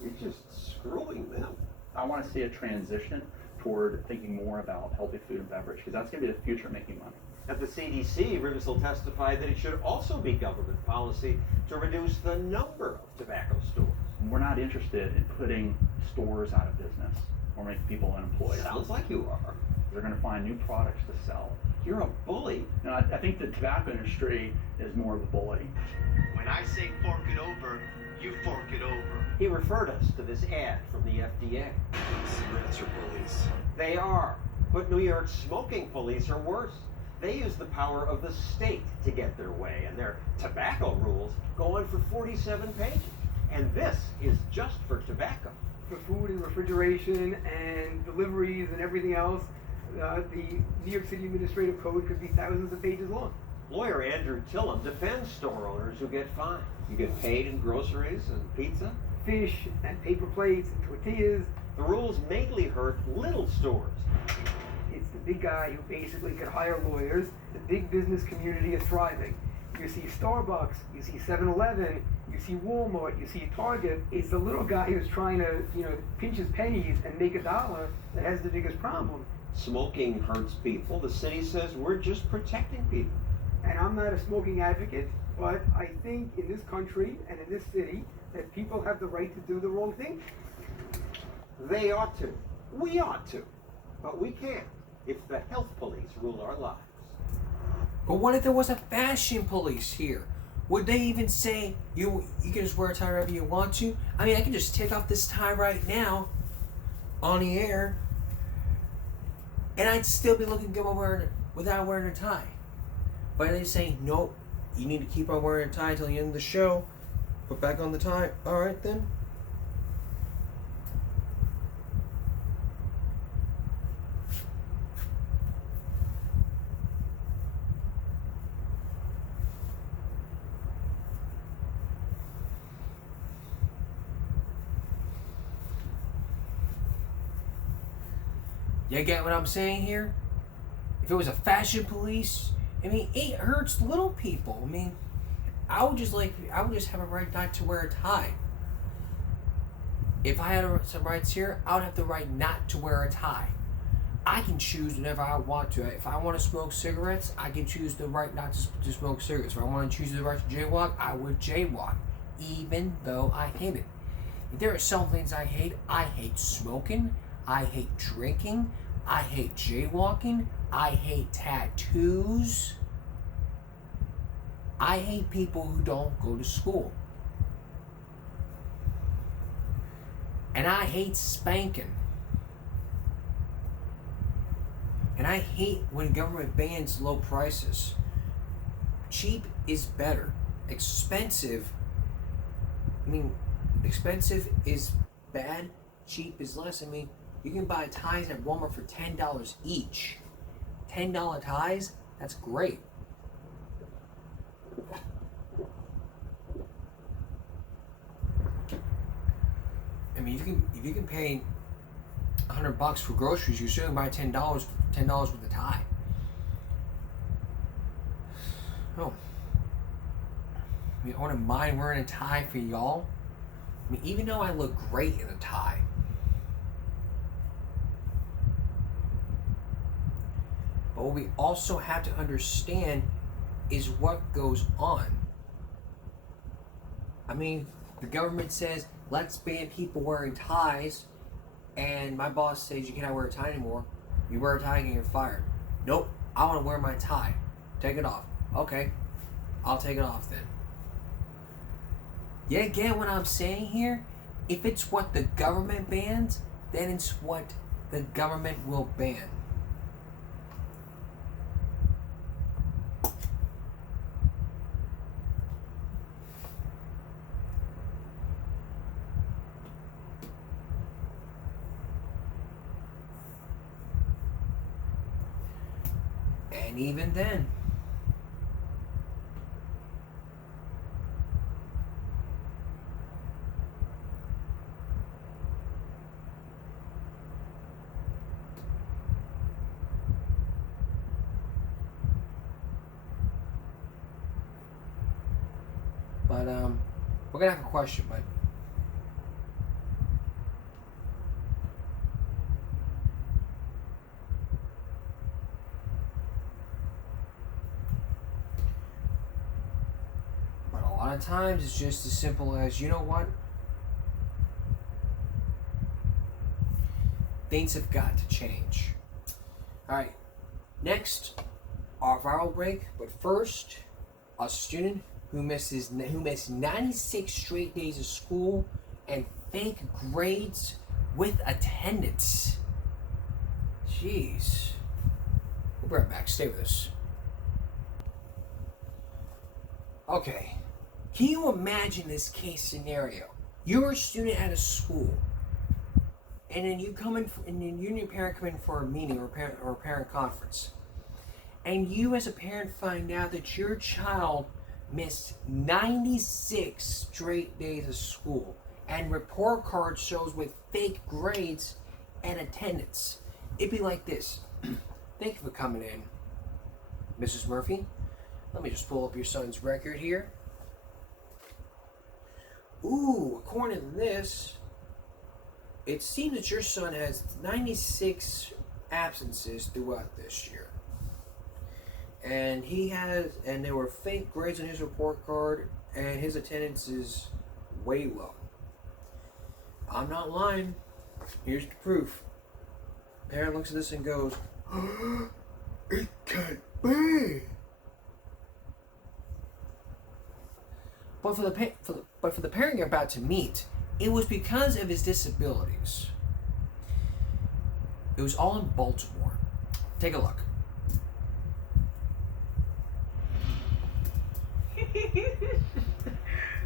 You're just screwing them. I want to see a transition toward thinking more about healthy food and beverage, because that's going to be the future of making money. At the CDC, Riversal testified that it should also be government policy to reduce the number of tobacco stores. We're not interested in putting stores out of business or making people unemployed. Sounds like you are. They're going to find new products to sell. You're a bully. No, I think the tobacco industry is more of a bully. When I say fork it over, you fork it over. He referred us to this ad from the FDA. Cigarettes are bullies. They are. But New York's smoking police are worse. They use the power of the state to get their way, and their tobacco rules go on for 47 pages. And this is just for tobacco. For food and refrigeration and deliveries and everything else, the New York City Administrative Code could be thousands of pages long. Lawyer Andrew Tillum defends store owners who get fined. You get paid in groceries and pizza, fish and paper plates and tortillas. The rules mainly hurt little stores. It's the big guy who basically could hire lawyers. The big business community is thriving. You see Starbucks, you see 7-Eleven, you see Walmart, you see Target. It's the little guy who's trying to, pinch his pennies and make $1 that has the biggest problem. Smoking hurts people. The city says we're just protecting people. And I'm not a smoking advocate, but I think in this country and in this city that people have the right to do the wrong thing. They ought to. We ought to. But we can't if the health police rule our lives. But what if there was a fashion police here? Would they even say, you can just wear a tie wherever you want to? I mean, I can just take off this tie right now on the air, and I'd still be looking good without wearing a tie. But they say, nope, you need to keep on wearing a tie until the end of the show. Put back on the tie. All right, then. You get what I'm saying here? If it was a fashion police, I mean, it hurts little people. I mean, I would just have a right not to wear a tie. If I had some rights here, I would have the right not to wear a tie. I can choose whenever I want to. If I want to smoke cigarettes, I can choose the right not to smoke cigarettes. If I want to choose the right to jaywalk, I would jaywalk, even though I hate it. If there are some things I hate smoking, I hate drinking, I hate jaywalking, I hate tattoos, I hate people who don't go to school. And I hate spanking. And I hate when government bans low prices. Cheap is better. Expensive is bad. Cheap is less. I mean, you can buy ties at Walmart for $10 each. $10 ties? That's great. I mean, if you can pay $100 for groceries, you certainly buy $10 with a tie. Oh, I mean, I wouldn't mind wearing a tie for y'all. I mean, even though I look great in a tie. But what we also have to understand is what goes on. I mean, the government says, let's ban people wearing ties, and my boss says you cannot wear a tie anymore. You wear a tie and you're fired. Nope, I want to wear my tie. Take it off. Okay, I'll take it off then. You get what I'm saying here? If it's what the government bans, then it's what the government will ban. And even then, but we're gonna have a question, but a lot of times it's just as simple as, you know what? Things have got to change. Alright, next, our viral break, but first, a student who missed 96 straight days of school and fake grades with attendance. Jeez. We'll be right back. Stay with us. Okay. Can you imagine this case scenario? You're a student at a school, and then you and your parent come in for a meeting or a parent conference, and you as a parent find out that your child missed 96 straight days of school, and report card shows with fake grades and attendance. It'd be like this. Thank you for coming in, Mrs. Murphy. Let me just pull up your son's record here. Ooh, according to this, it seems that your son has 96 absences throughout this year. And there were fake grades on his report card, and his attendance is way low. I'm not lying. Here's the proof. Parent looks at this and goes, it can't be. But for the parent you're about to meet, it was because of his disabilities. It was all in Baltimore. Take a look.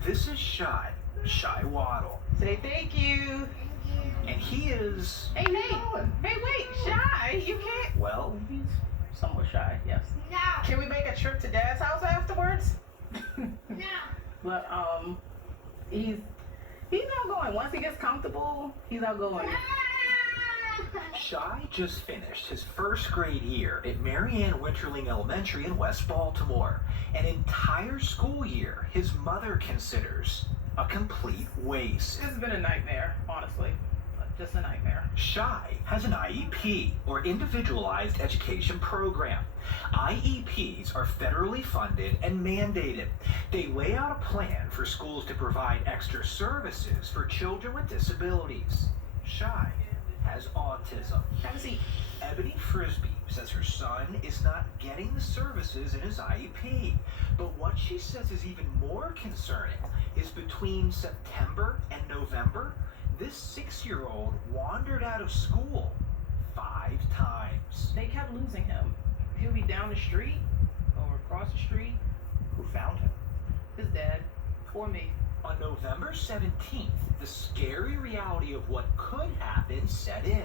This is Shy Waddle. Say thank you. And he is... Hey, Nate. Hey, wait, Shy, you can't... Well, he's somewhat shy, yes. No. Can we make a trip to Dad's house afterwards? No. But, he's outgoing. Once he gets comfortable, he's outgoing. Shy just finished his first grade year at Marianne Winterling Elementary in West Baltimore. An entire school year his mother considers a complete waste. It's been a nightmare, honestly. Just a nightmare. Shy has an IEP, or Individualized Education Program. IEPs are federally funded and mandated. They lay out a plan for schools to provide extra services for children with disabilities. Shy has autism. Have a seat. Ebony Frisbee says her son is not getting the services in his IEP. But what she says is even more concerning is between September and November, this 6-year-old wandered out of school 5 times. They kept losing him. He'll be down the street or across the street. Who found him? His dad. Or me. On November 17th, the scary reality of what could happen set in.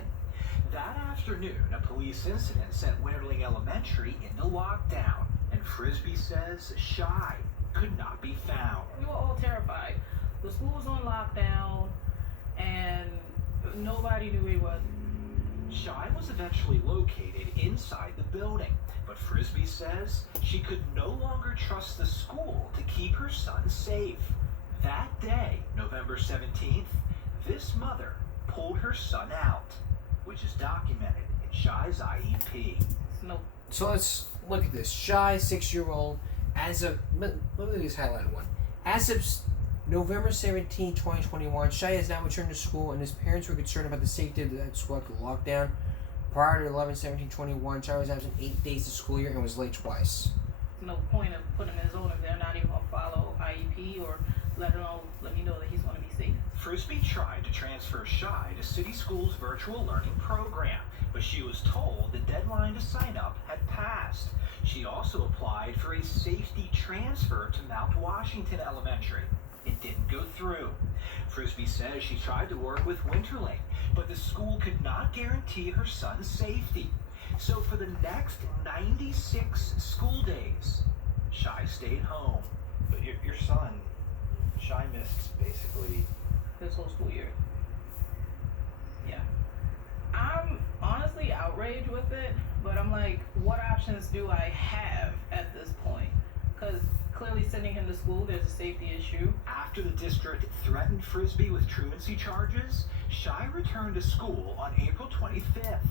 That afternoon, a police incident sent Winterling Elementary into lockdown, and Frisbee says Shy could not be found. We were all terrified. The school was on lockdown, and nobody knew where he was. Shy was eventually located inside the building, but Frisbee says she could no longer trust the school to keep her son safe. That day, November 17th, this mother pulled her son out, which is documented in Shy's IEP. No. So let's look at this. Shy, 6-year-old, let me just highlight one. As of November 17, 2021, Shy has now returned to school, and his parents were concerned about the safety of the school after lockdown. Prior to 11/17/21, Shy was absent 8 days of school year and was late twice. No point of putting him in zone if they're not even going to follow IEP or let me know that he's going to be safe. Frisbee tried to transfer Shy to City School's virtual learning program, but she was told the deadline to sign up had passed. She also applied for a safety transfer to Mount Washington Elementary. It didn't go through. Frisbee says she tried to work with Winterling, but the school could not guarantee her son's safety. So for the next 96 school days, Shy stayed home. But your son, Shy, missed basically his whole school year. Yeah. I'm honestly outraged with it, but I'm like, what options do I have at this point? Because clearly sending him to school, there's a safety issue. After the district threatened Frisbee with truancy charges, Shy returned to school on April 25th.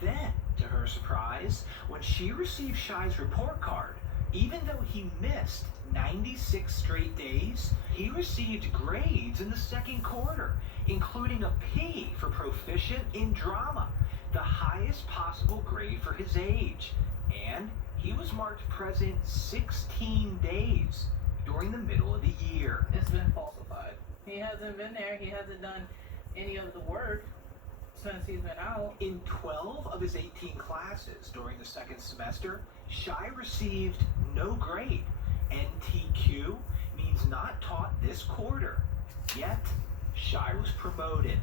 Then, to her surprise, when she received Shy's report card, even though he missed 96 straight days, he received grades in the second quarter, including a P for proficient in drama, the highest possible grade for his age. And he was marked present 16 days during the middle of the year. It's been falsified. He hasn't been there. He hasn't done any of the work since he's been out. In 12 of his 18 classes during the second semester, Shy received no grade. NTQ means not taught this quarter. Yet, Shy was promoted.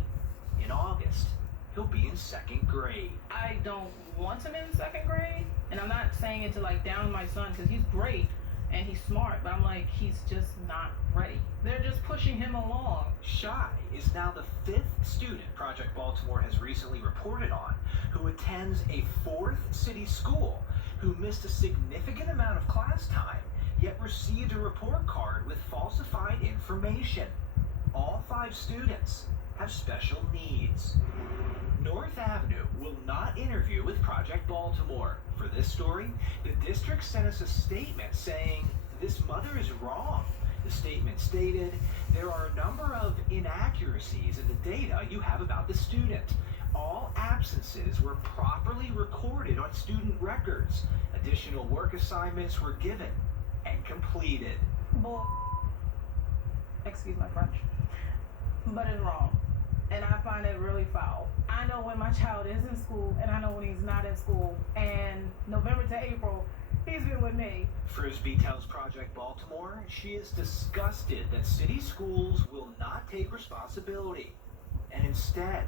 In August, he'll be in second grade. I don't want him in second grade, and I'm not saying it to like down my son because he's great and he's smart, but I'm like, he's just not ready. They're just pushing him along. Shy is now the 5th student Project Baltimore has recently reported on who attends a 4th city school who missed a significant amount of class time, yet received a report card with falsified information. All 5 students have special needs. North Avenue will not interview with Project Baltimore. For this story, the district sent us a statement saying, "This mother is wrong." The statement stated, "There are a number of inaccuracies in the data you have about the student. All absences were properly recorded on student records. Additional work assignments were given and completed." Excuse my French. But it's wrong. And I find it really foul. I know when my child is in school, and I know when he's not in school. And November to April, he's been with me. Frisbee tells Project Baltimore she is disgusted that city schools will not take responsibility, and instead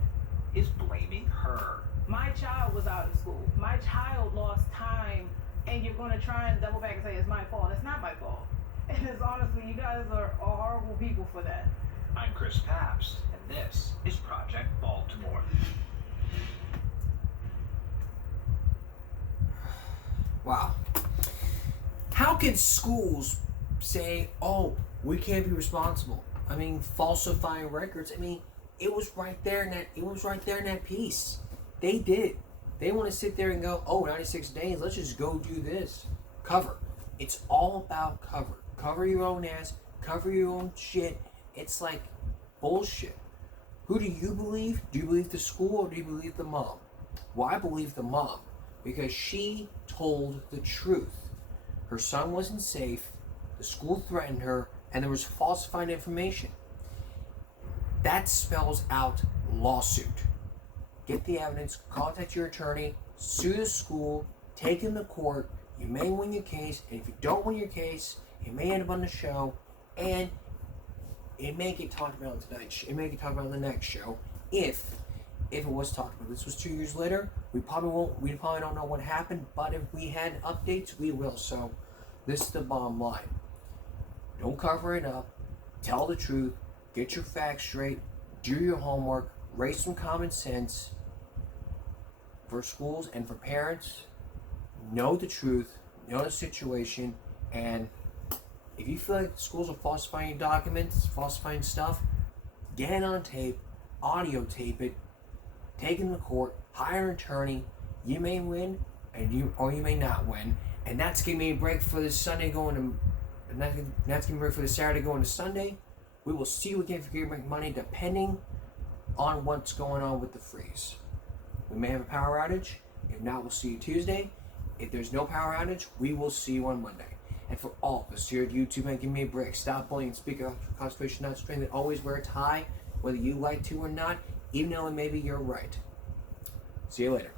is blaming her. My child was out of school. My child lost time, and you're going to try and double back and say it's my fault. It's not my fault. And it's honestly, you guys are horrible people for that. I'm Chris Pabst, and this is Project Baltimore. Wow. How can schools say, "Oh, we can't be responsible"? I mean, falsifying records. I mean, it was right there in that piece. They did it. They want to sit there and go, "Oh, 96 days. Let's just go do this." Cover. It's all about cover. Cover your own ass. Cover your own shit. It's like bullshit. Who do you believe? Do you believe the school or do you believe the mom? Well, I believe the mom because she told the truth. Her son wasn't safe, the school threatened her, and there was falsified information. That spells out lawsuit. Get the evidence, contact your attorney, sue the school, take him to court. You may win your case, and if you don't win your case, it may end up on the show, and it may get talked about on tonight's. It may get talked about on the next show, if it was talked about. This was 2 years later. We probably don't know what happened, but if we had updates, we will. So, this is the bottom line. Don't cover it up. Tell the truth. Get your facts straight. Do your homework. Raise some common sense for schools and for parents. Know the truth. Know the situation, and if you feel like schools are falsifying documents, falsifying stuff, get it on tape, audio tape it, take it to court, hire an attorney. You may win, or you may not win, and that's giving me a break for this Sunday going to, and that's giving me a break for this Saturday going to Sunday. We will see you again for Gear Make Money, depending on what's going on with the freeze. We may have a power outage. If not, we'll see you Tuesday. If there's no power outage, we will see you on Monday. And for all of us here at YouTube and give me a break, stop bullying, speak of conservation, not strength, and always wear a tie, whether you like to or not, even though maybe you're right. See you later.